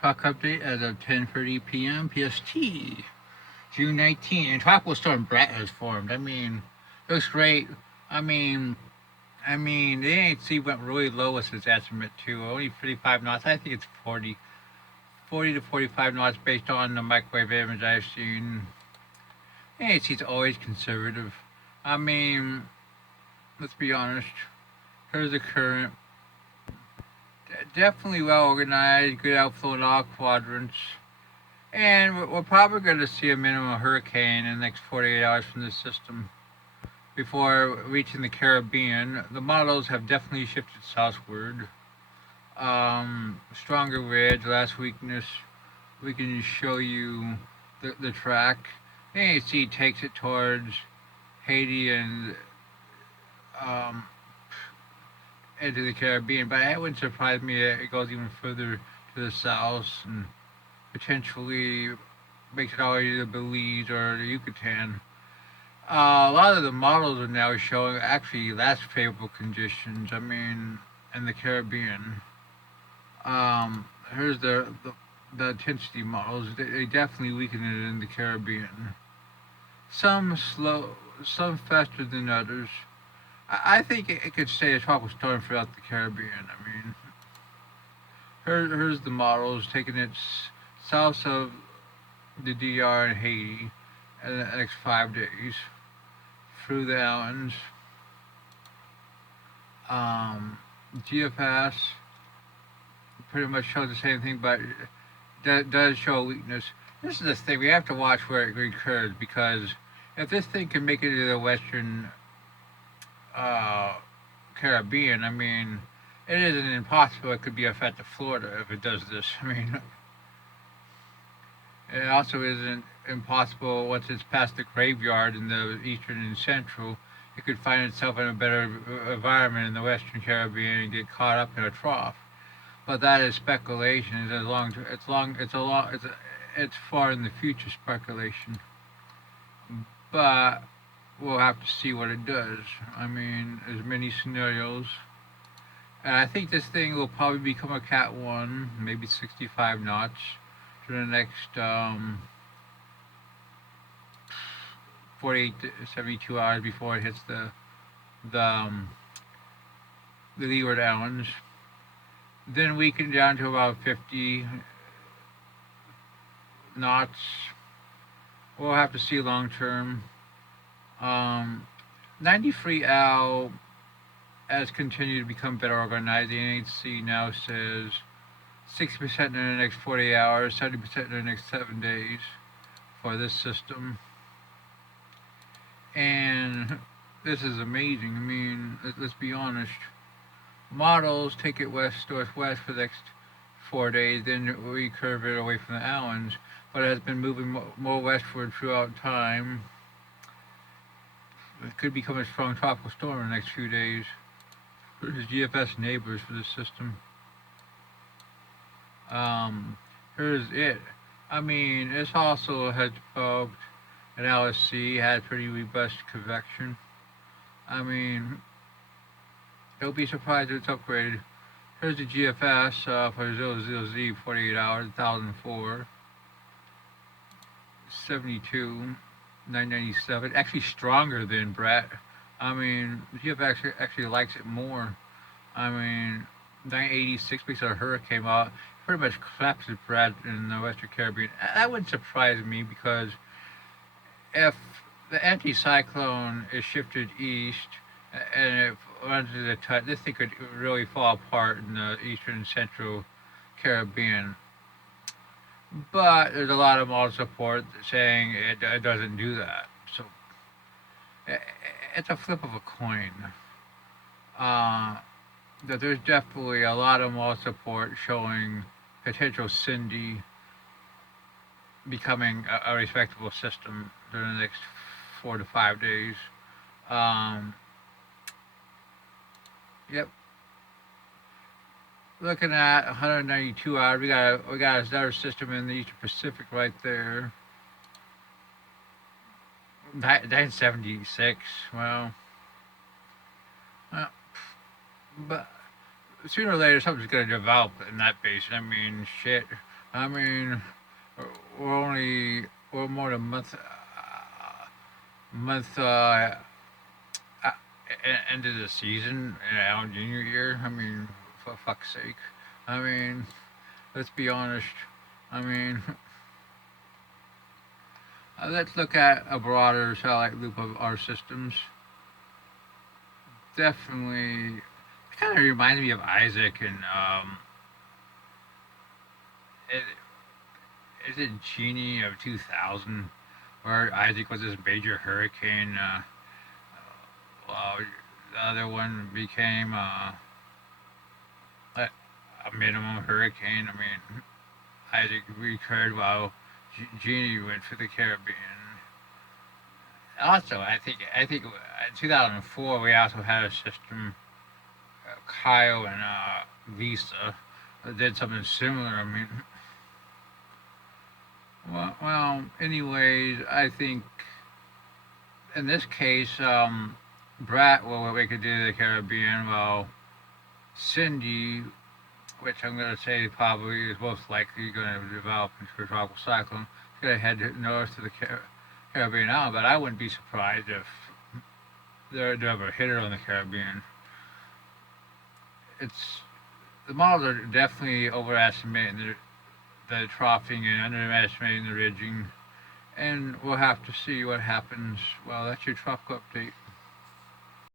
Truck update as of 10:30 p.m. PST, June 19th. And Tropical Storm Bret has formed. It looks great. I mean, the AHC went really low with its estimate too. Only 55 knots. I think it's 40 to 45 knots based on the microwave image I've seen. AHC is always conservative. I mean, let's be honest. Here's the current. Definitely well organized, good outflow in all quadrants. And we're probably going to see a minimum hurricane in the next 48 hours from this system before reaching the Caribbean. The models have definitely shifted southward. Stronger ridge, less weakness. We can show you the track. AAC takes it towards Haiti and um, into the Caribbean, but it wouldn't surprise me that it goes even further to the south and potentially makes it all the way to the Belize or the Yucatan. A lot of the models are now showing actually less favorable conditions. In the Caribbean. Here's the intensity models. They definitely weaken it in the Caribbean. Some slow, some faster than others. I think it could stay a tropical storm throughout the Caribbean. Here's the models taking it south of the DR and Haiti in the next 5 days through the islands. GFS pretty much shows the same thing, but does show weakness. This is the thing, we have to watch where it recurs because if this thing can make it to the western uh, Caribbean, it isn't impossible it could be a threat to Florida if it does this. It also isn't impossible once it's past the graveyard in the eastern and central, it could find itself in a better environment in the western Caribbean and get caught up in a trough. But that is speculation. It's far in the future speculation. But we'll have to see what it does. There's many scenarios. And I think this thing will probably become a Cat 1, maybe 65 knots for the next 48 to 72 hours before it hits the, um, the Leeward Islands. Then weaken down to about 50 knots. We'll have to see long term. 93 Al has continued to become better organized. The NHC now says 60% in the next 40 hours, 70% in the next 7 days for this system. And this is amazing. Let's be honest. Models take it west northwest for the next 4 days, then recurve it away from the islands, but it has been moving more westward throughout time. It could become a strong tropical storm in the next few days. Here's GFS neighbors for this system. Here's it. This also has developed an LSC, had pretty robust convection. Don't be surprised if it's upgraded. Here's the GFS for 00Z 48 hours, 1004, 72, 997. Actually stronger than Bret. GFS actually likes it more. 986 because a hurricane out pretty much collapses Bret in the Western Caribbean. That wouldn't surprise me because if the anticyclone is shifted east and it runs into the tide, this thing could really fall apart in the eastern and central Caribbean. But there's a lot of model support saying it doesn't do that. So it's a flip of a coin. That there's definitely a lot of model support showing potential Cindy becoming a respectable system during the next 4 to 5 days. Um, yep. Looking at 192 hours, we got another system in the Eastern Pacific right there. 976. Well, but sooner or later something's going to develop in that basin. Shit. I mean, we're more than a month uh, into the season in our junior year. I mean, for fuck's sake. I mean, let's be honest. I mean, let's look at a broader satellite loop of our systems. Definitely, it kind of reminds me of Isaac and it, is it Genie of 2000, where Isaac was this major hurricane. Well, the other one became a minimum hurricane. I mean, Isaac recurred while Genie went for the Caribbean. Also, I think in 2004 we also had a system, Kyle and Lisa, that did something similar. I mean, anyways, I think in this case, Bret will make it to the Caribbean, while Cindy, which I'm going to say probably is most likely going to develop into a tropical cyclone, is going to head north to the Caribbean island. But I wouldn't be surprised if they ever hit it on the Caribbean. It's the models are definitely overestimating the troughing and underestimating the ridging, and we'll have to see what happens. Well, that's your tropical update.